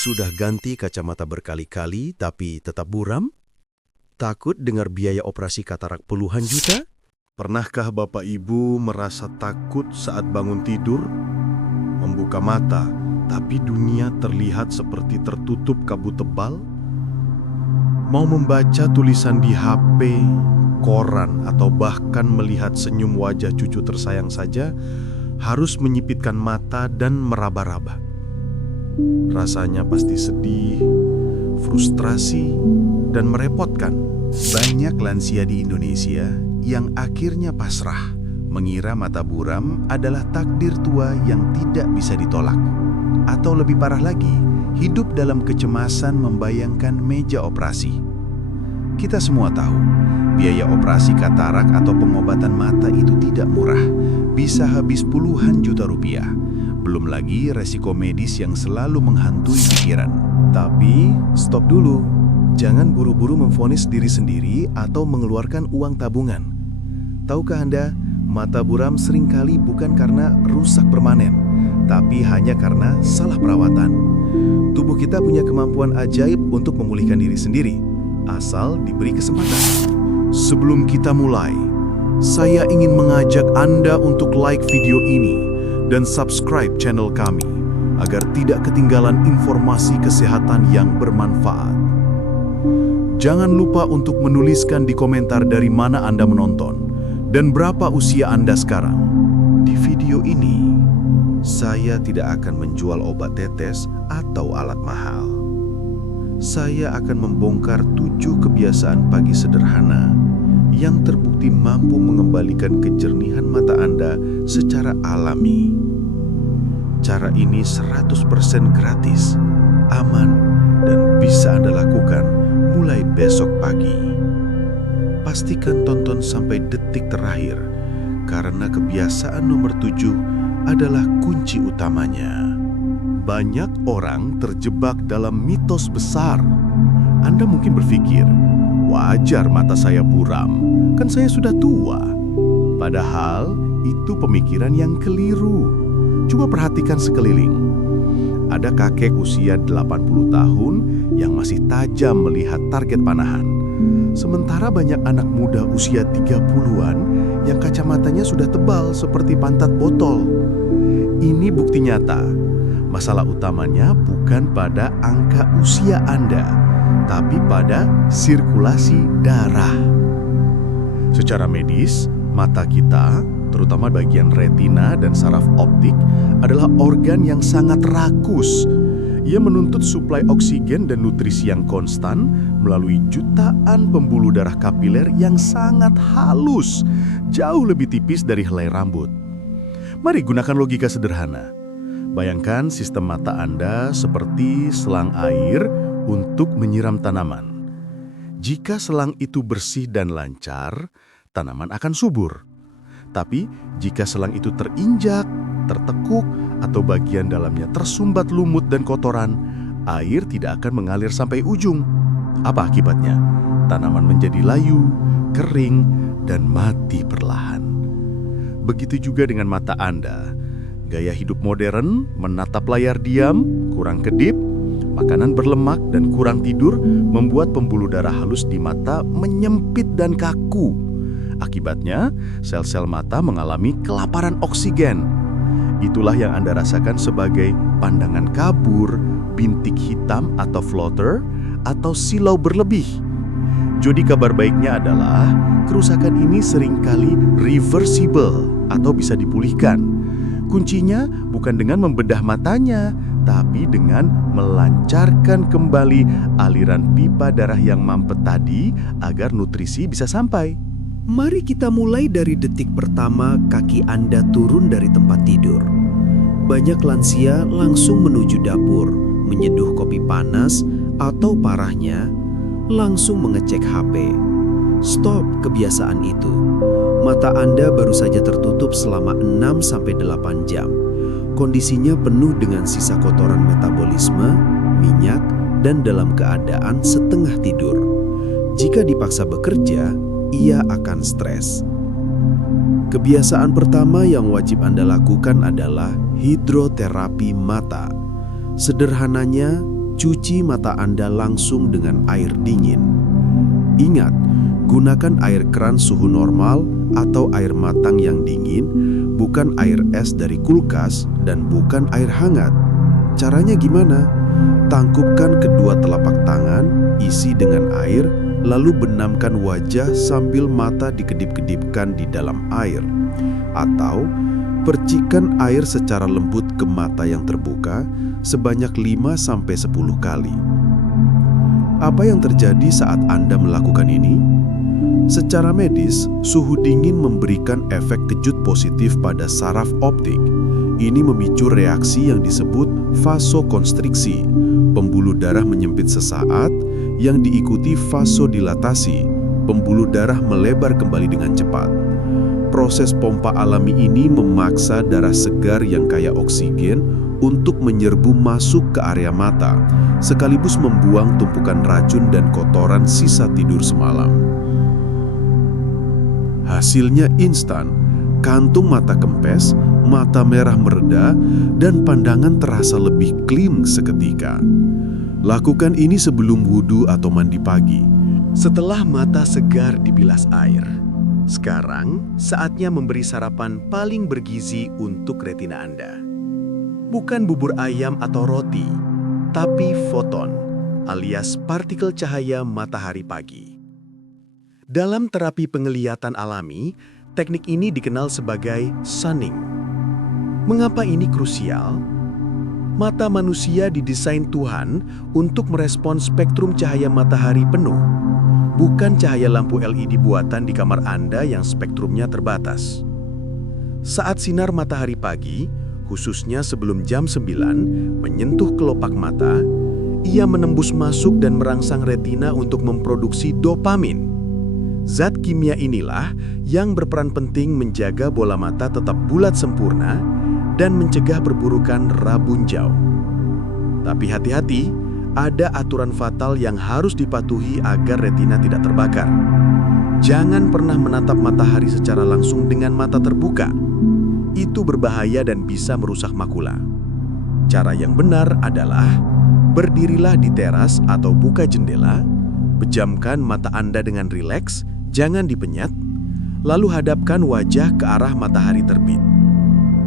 Sudah ganti kacamata berkali-kali tapi tetap buram? Takut dengar biaya operasi katarak puluhan juta? Pernahkah Bapak Ibu merasa takut saat bangun tidur? Membuka mata, tapi dunia terlihat seperti tertutup kabut tebal? Mau membaca tulisan di HP, koran, atau bahkan melihat senyum wajah cucu tersayang saja, harus menyipitkan mata dan meraba-raba. Rasanya pasti sedih, frustrasi, dan merepotkan. Banyak lansia di Indonesia yang akhirnya pasrah, mengira mata buram adalah takdir tua yang tidak bisa ditolak. Atau lebih parah lagi, hidup dalam kecemasan membayangkan meja operasi. Kita semua tahu, biaya operasi katarak atau pengobatan mata itu tidak murah, bisa habis puluhan juta rupiah. Belum lagi resiko medis yang selalu menghantui pikiran. Tapi, stop dulu. Jangan buru-buru memvonis diri sendiri atau mengeluarkan uang tabungan. Tahukah Anda, mata buram seringkali bukan karena rusak permanen, tapi hanya karena salah perawatan. Tubuh kita punya kemampuan ajaib untuk memulihkan diri sendiri, asal diberi kesempatan. Sebelum kita mulai, saya ingin mengajak Anda untuk like video ini dan subscribe channel kami agar tidak ketinggalan informasi kesehatan yang bermanfaat. Jangan lupa untuk menuliskan di komentar dari mana Anda menonton dan berapa usia Anda sekarang. Di video ini, saya tidak akan menjual obat tetes atau alat mahal. Saya akan membongkar 7 kebiasaan pagi sederhana yang terbukti mampu mengembalikan kejernihan mata Anda secara alami. Cara ini 100% gratis, aman, dan bisa Anda lakukan mulai besok pagi. Pastikan tonton sampai detik terakhir, karena kebiasaan nomor 7 adalah kunci utamanya. Banyak orang terjebak dalam mitos besar. Anda mungkin berpikir, wajar mata saya buram, kan saya sudah tua. Padahal itu pemikiran yang keliru. Coba perhatikan sekeliling. Ada kakek usia 80 tahun yang masih tajam melihat target panahan. Sementara banyak anak muda usia 30-an yang kacamatanya sudah tebal seperti pantat botol. Ini bukti nyata. Masalah utamanya bukan pada angka usia Anda, tapi pada sirkulasi darah. Secara medis, mata kita, terutama bagian retina dan saraf optik, adalah organ yang sangat rakus. Ia menuntut suplai oksigen dan nutrisi yang konstan melalui jutaan pembuluh darah kapiler yang sangat halus, jauh lebih tipis dari helai rambut. Mari gunakan logika sederhana. Bayangkan sistem mata Anda seperti selang air untuk menyiram tanaman. Jika selang itu bersih dan lancar, tanaman akan subur. Tapi jika selang itu terinjak, tertekuk, atau bagian dalamnya tersumbat lumut dan kotoran, air tidak akan mengalir sampai ujung. Apa akibatnya? Tanaman menjadi layu, kering, dan mati perlahan. Begitu juga dengan mata Anda. Gaya hidup modern, menatap layar diam, kurang kedip, makanan berlemak, dan kurang tidur membuat pembuluh darah halus di mata menyempit dan kaku. Akibatnya, sel-sel mata mengalami kelaparan oksigen. Itulah yang Anda rasakan sebagai pandangan kabur, bintik hitam atau floater, atau silau berlebih. Jadi kabar baiknya adalah kerusakan ini seringkali reversible atau bisa dipulihkan. Kuncinya bukan dengan membedah matanya, tapi dengan melancarkan kembali aliran pipa darah yang mampet tadi agar nutrisi bisa sampai. Mari kita mulai dari detik pertama kaki Anda turun dari tempat tidur. Banyak lansia langsung menuju dapur, menyeduh kopi panas, atau parahnya, langsung mengecek HP. Stop kebiasaan itu. Mata Anda baru saja tertutup selama 6-8 jam. Kondisinya penuh dengan sisa kotoran metabolisme, minyak, dan dalam keadaan setengah tidur. Jika dipaksa bekerja, ia akan stres. Kebiasaan pertama yang wajib Anda lakukan adalah hidroterapi mata. Sederhananya, cuci mata Anda langsung dengan air dingin. Ingat, gunakan air keran suhu normal atau air matang yang dingin, bukan air es dari kulkas dan bukan air hangat. Caranya gimana? Tangkupkan kedua telapak tangan, isi dengan air, lalu benamkan wajah sambil mata dikedip-kedipkan di dalam air. Atau, percikan air secara lembut ke mata yang terbuka sebanyak 5-10 kali. Apa yang terjadi saat Anda melakukan ini? Secara medis, suhu dingin memberikan efek kejut positif pada saraf optik. Ini memicu reaksi yang disebut vasokonstriksi, pembuluh darah menyempit sesaat, yang diikuti vasodilatasi, pembuluh darah melebar kembali dengan cepat. Proses pompa alami ini memaksa darah segar yang kaya oksigen untuk menyerbu masuk ke area mata, sekaligus membuang tumpukan racun dan kotoran sisa tidur semalam. Hasilnya instan, kantung mata kempes, mata merah mereda, dan pandangan terasa lebih clean seketika. Lakukan ini sebelum wudhu atau mandi pagi. Setelah mata segar dibilas air, sekarang saatnya memberi sarapan paling bergizi untuk retina Anda. Bukan bubur ayam atau roti, tapi foton, alias partikel cahaya matahari pagi. Dalam terapi penglihatan alami, teknik ini dikenal sebagai sunning. Mengapa ini krusial? Mata manusia didesain Tuhan untuk merespon spektrum cahaya matahari penuh, bukan cahaya lampu LED buatan di kamar Anda yang spektrumnya terbatas. Saat sinar matahari pagi, khususnya sebelum jam 9, menyentuh kelopak mata, ia menembus masuk dan merangsang retina untuk memproduksi dopamin. Zat kimia inilah yang berperan penting menjaga bola mata tetap bulat sempurna dan mencegah perburukan rabun jauh. Tapi hati-hati, ada aturan fatal yang harus dipatuhi agar retina tidak terbakar. Jangan pernah menatap matahari secara langsung dengan mata terbuka. Itu berbahaya dan bisa merusak makula. Cara yang benar adalah berdirilah di teras atau buka jendela, pejamkan mata Anda dengan rileks, jangan dipenyat, lalu hadapkan wajah ke arah matahari terbit.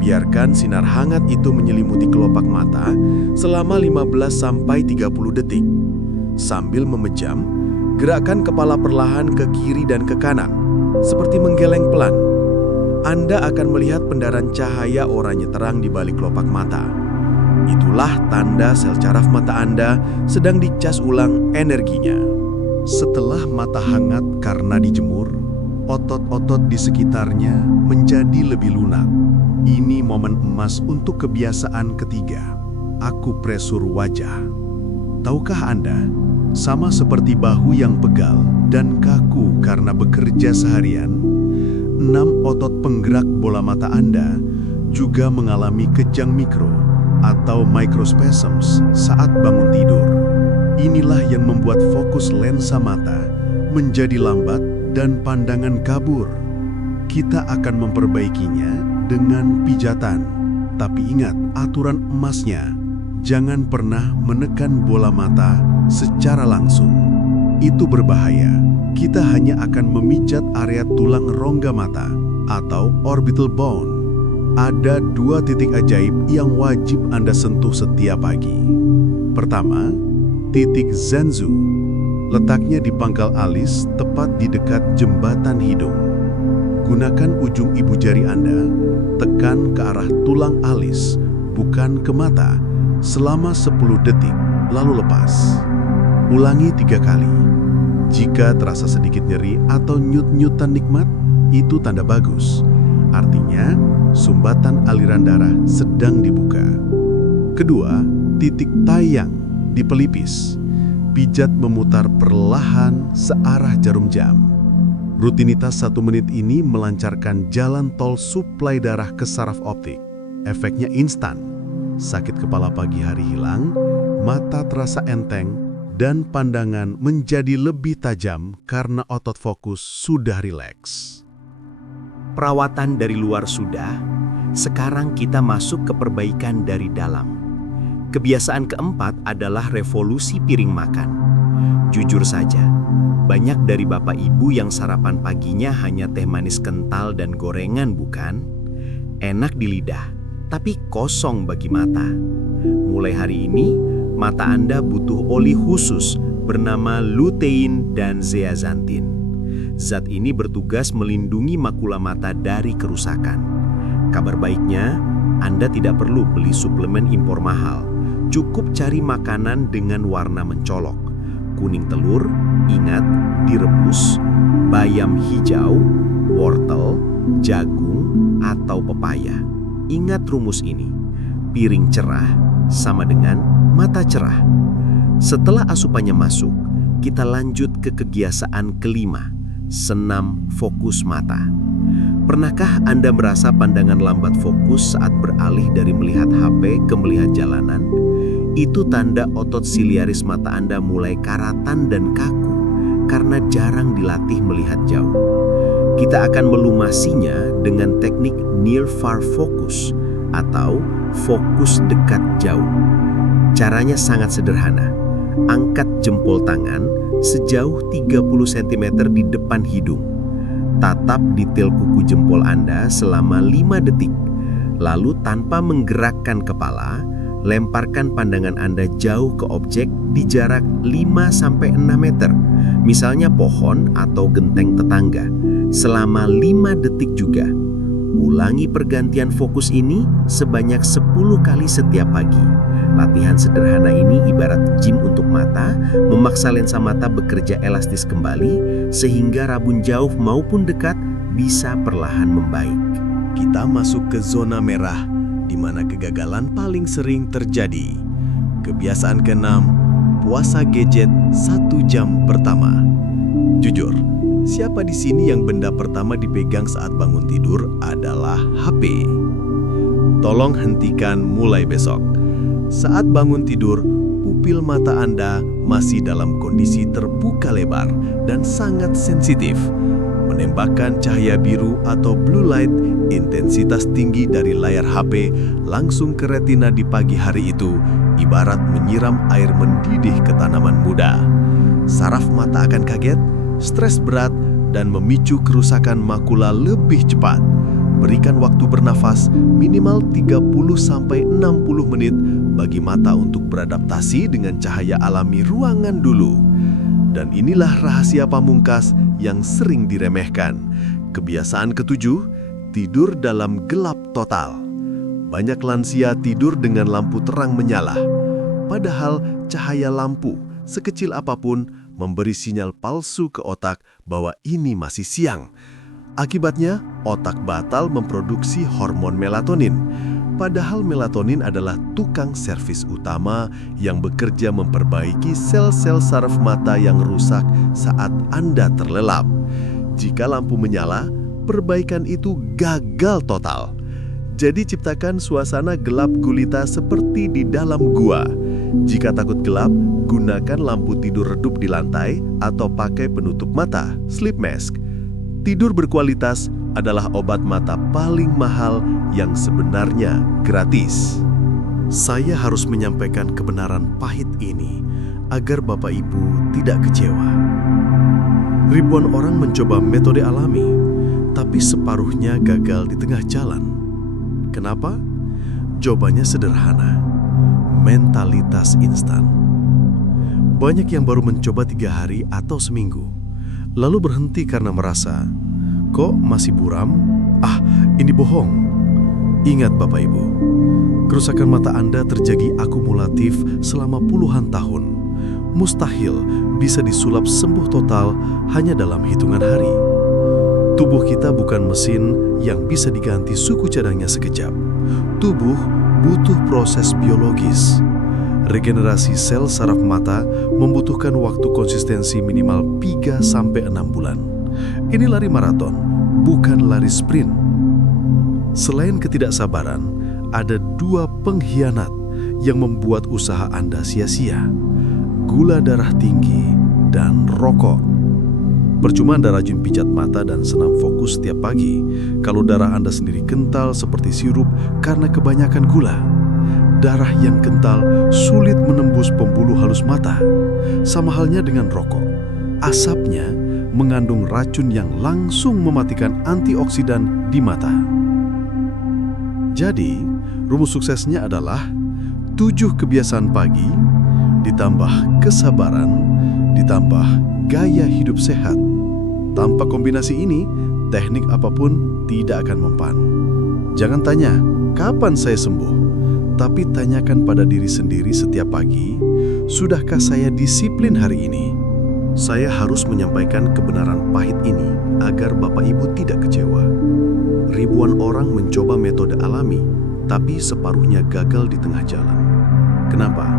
Biarkan sinar hangat itu menyelimuti kelopak mata selama 15-30 detik. Sambil memejam, gerakkan kepala perlahan ke kiri dan ke kanan, seperti menggeleng pelan. Anda akan melihat pendaran cahaya oranye terang di balik kelopak mata. Itulah tanda sel caraf mata Anda sedang dicas ulang energinya. Setelah mata hangat karena dijemur, otot-otot di sekitarnya menjadi lebih lunak. Ini momen emas untuk kebiasaan ketiga, akupresur wajah. Tahukah Anda, sama seperti bahu yang pegal dan kaku karena bekerja seharian, 6 otot penggerak bola mata Anda juga mengalami kejang mikro atau microspasms saat bangun tidur. Inilah yang membuat fokus lensa mata menjadi lambat dan pandangan kabur. Kita akan memperbaikinya dengan pijatan. Tapi ingat aturan emasnya, jangan pernah menekan bola mata secara langsung. Itu berbahaya. Kita hanya akan memijat area tulang rongga mata atau orbital bone. Ada 2 titik ajaib yang wajib Anda sentuh setiap pagi. Pertama, titik Zanzu. Letaknya di pangkal alis tepat di dekat jembatan hidung. Gunakan ujung ibu jari Anda, tekan ke arah tulang alis, bukan ke mata, selama 10 detik, lalu lepas. Ulangi 3 kali. Jika terasa sedikit nyeri atau nyut-nyutan nikmat, itu tanda bagus. Artinya, sumbatan aliran darah sedang dibuka. Kedua, titik tayang di pelipis. Pijat memutar perlahan searah jarum jam. Rutinitas 1 menit ini melancarkan jalan tol suplai darah ke saraf optik. Efeknya instan. Sakit kepala pagi hari hilang, mata terasa enteng, dan pandangan menjadi lebih tajam karena otot fokus sudah rileks. Perawatan dari luar sudah, sekarang kita masuk ke perbaikan dari dalam. Kebiasaan keempat adalah revolusi piring makan. Jujur saja, banyak dari bapak ibu yang sarapan paginya hanya teh manis kental dan gorengan, bukan? Enak di lidah, tapi kosong bagi mata. Mulai hari ini, mata Anda butuh oli khusus bernama lutein dan zeaxanthin. Zat ini bertugas melindungi makula mata dari kerusakan. Kabar baiknya, Anda tidak perlu beli suplemen impor mahal. Cukup cari makanan dengan warna mencolok. Kuning telur, ingat, direbus, bayam hijau, wortel, jagung, atau pepaya. Ingat rumus ini, piring cerah sama dengan mata cerah. Setelah asupannya masuk, kita lanjut ke kebiasaan kelima, senam fokus mata. Pernahkah Anda merasa pandangan lambat fokus saat beralih dari melihat HP ke melihat jalanan? Itu tanda otot siliaris mata Anda mulai karatan dan kaku karena jarang dilatih melihat jauh. Kita akan melumasinya dengan teknik near far focus atau fokus dekat jauh. Caranya sangat sederhana. Angkat jempol tangan sejauh 30 cm di depan hidung. Tatap detail kuku jempol Anda selama 5 detik. Lalu tanpa menggerakkan kepala, lemparkan pandangan Anda jauh ke objek di jarak 5-6 meter, misalnya pohon atau genteng tetangga, selama 5 detik juga. Ulangi pergantian fokus ini sebanyak 10 kali setiap pagi. Latihan sederhana ini ibarat gym untuk mata, memaksa lensa mata bekerja elastis kembali, sehingga rabun jauh maupun dekat bisa perlahan membaik. Kita masuk ke zona merah, di mana kegagalan paling sering terjadi. Kebiasaan keenam, puasa gadget 1 jam pertama. Jujur, siapa di sini yang benda pertama dipegang saat bangun tidur adalah HP? Tolong hentikan mulai besok. Saat bangun tidur, pupil mata Anda masih dalam kondisi terbuka lebar dan sangat sensitif. Menembakkan cahaya biru atau blue light intensitas tinggi dari layar HP langsung ke retina di pagi hari itu ibarat menyiram air mendidih ke tanaman muda. Saraf mata akan kaget, stres berat, dan memicu kerusakan makula lebih cepat. Berikan waktu bernafas minimal 30-60 menit bagi mata untuk beradaptasi dengan cahaya alami ruangan dulu. Dan inilah rahasia pamungkas yang sering diremehkan. Kebiasaan ketujuh, tidur dalam gelap total. Banyak lansia tidur dengan lampu terang menyala. Padahal cahaya lampu, sekecil apapun, memberi sinyal palsu ke otak bahwa ini masih siang. Akibatnya, otak batal memproduksi hormon melatonin. Padahal melatonin adalah tukang servis utama yang bekerja memperbaiki sel-sel saraf mata yang rusak saat Anda terlelap. Jika lampu menyala, perbaikan itu gagal total. Jadi ciptakan suasana gelap gulita seperti di dalam gua. Jika takut gelap, gunakan lampu tidur redup di lantai atau pakai penutup mata, sleep mask. Tidur berkualitas adalah obat mata paling mahal yang sebenarnya gratis. Saya harus menyampaikan kebenaran pahit ini agar Bapak Ibu tidak kecewa. Ribuan orang mencoba metode alami, tapi separuhnya gagal di tengah jalan. Kenapa? Jawabannya sederhana. Mentalitas instan. Banyak yang baru mencoba 3 hari atau seminggu, lalu berhenti karena merasa, kok masih buram? Ah, ini bohong. Ingat Bapak Ibu, kerusakan mata Anda terjadi akumulatif selama puluhan tahun. Mustahil bisa disulap sembuh total hanya dalam hitungan hari. Tubuh kita bukan mesin yang bisa diganti suku cadangnya sekejap. Tubuh butuh proses biologis. Regenerasi sel saraf mata membutuhkan waktu konsistensi minimal 3-6 bulan. Ini lari maraton, bukan lari sprint. Selain ketidaksabaran, ada 2 pengkhianat yang membuat usaha Anda sia-sia. Gula darah tinggi dan rokok. Percuma Anda rajin pijat mata dan senam fokus setiap pagi kalau darah Anda sendiri kental seperti sirup karena kebanyakan gula. darah yang kental sulit menembus pembuluh halus mata. Sama halnya dengan rokok, asapnya mengandung racun yang langsung mematikan antioksidan di mata. Jadi, rumus suksesnya adalah 7 kebiasaan pagi, ditambah kesabaran, ditambah gaya hidup sehat. Tanpa kombinasi ini, teknik apapun tidak akan mempan. Jangan tanya, kapan saya sembuh? Tapi tanyakan pada diri sendiri setiap pagi, sudahkah saya disiplin hari ini? Saya harus menyampaikan kebenaran pahit ini agar Bapak Ibu tidak kecewa. Ribuan orang mencoba metode alami, tapi separuhnya gagal di tengah jalan. Kenapa?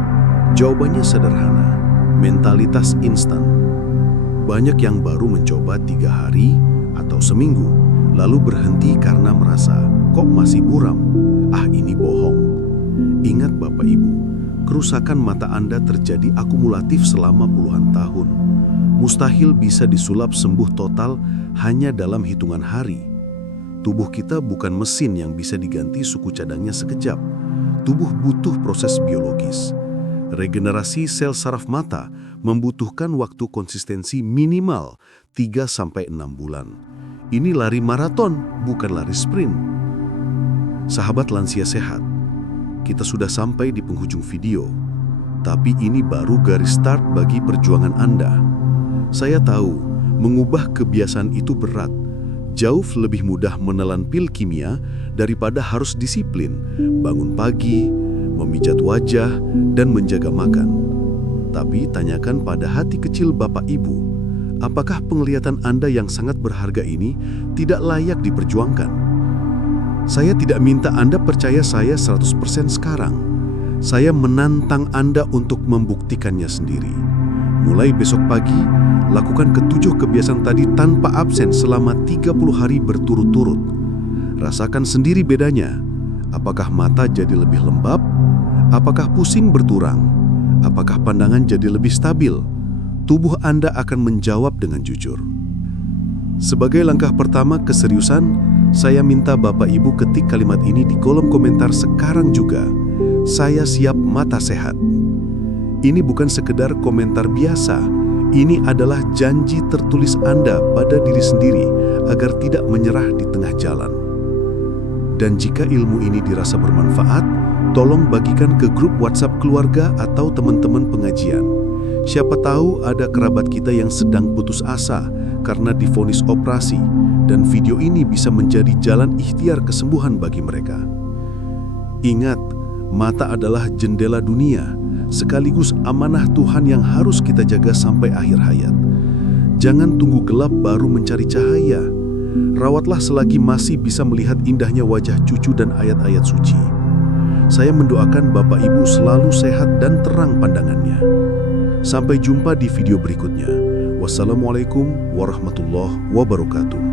Jawabannya sederhana, mentalitas instan. Banyak yang baru mencoba 3 hari atau seminggu, lalu berhenti karena merasa, kok masih buram? Ah, ini bohong. Ingat Bapak Ibu, kerusakan mata Anda terjadi akumulatif selama puluhan tahun. Mustahil bisa disulap sembuh total hanya dalam hitungan hari. Tubuh kita bukan mesin yang bisa diganti suku cadangnya sekejap. Tubuh butuh proses biologis. Regenerasi sel saraf mata membutuhkan waktu konsistensi minimal 3-6 bulan. Ini lari maraton, bukan lari sprint. Sahabat lansia sehat, kita sudah sampai di penghujung video. Tapi ini baru garis start bagi perjuangan Anda. Saya tahu, mengubah kebiasaan itu berat. Jauh lebih mudah menelan pil kimia daripada harus disiplin, bangun pagi, memijat wajah, dan menjaga makan. Tapi tanyakan pada hati kecil Bapak Ibu, apakah penglihatan Anda yang sangat berharga ini tidak layak diperjuangkan? Saya tidak minta Anda percaya saya 100% sekarang. Saya menantang Anda untuk membuktikannya sendiri. Mulai besok pagi, lakukan ke-7 kebiasaan tadi tanpa absen selama 30 hari berturut-turut. Rasakan sendiri bedanya. Apakah mata jadi lebih lembab? Apakah pusing berkurang? Apakah pandangan jadi lebih stabil? Tubuh Anda akan menjawab dengan jujur. Sebagai langkah pertama keseriusan, saya minta Bapak Ibu ketik kalimat ini di kolom komentar sekarang juga. Saya siap mata sehat. Ini bukan sekedar komentar biasa. Ini adalah janji tertulis Anda pada diri sendiri agar tidak menyerah di tengah jalan. Dan jika ilmu ini dirasa bermanfaat, tolong bagikan ke grup WhatsApp keluarga atau teman-teman pengajian. Siapa tahu ada kerabat kita yang sedang putus asa karena divonis operasi, dan video ini bisa menjadi jalan ikhtiar kesembuhan bagi mereka. Ingat, mata adalah jendela dunia, sekaligus amanah Tuhan yang harus kita jaga sampai akhir hayat. Jangan tunggu gelap baru mencari cahaya. Rawatlah selagi masih bisa melihat indahnya wajah cucu dan ayat-ayat suci. Saya mendoakan Bapak Ibu selalu sehat dan terang pandangannya. Sampai jumpa di video berikutnya. Wassalamualaikum warahmatullahi wabarakatuh.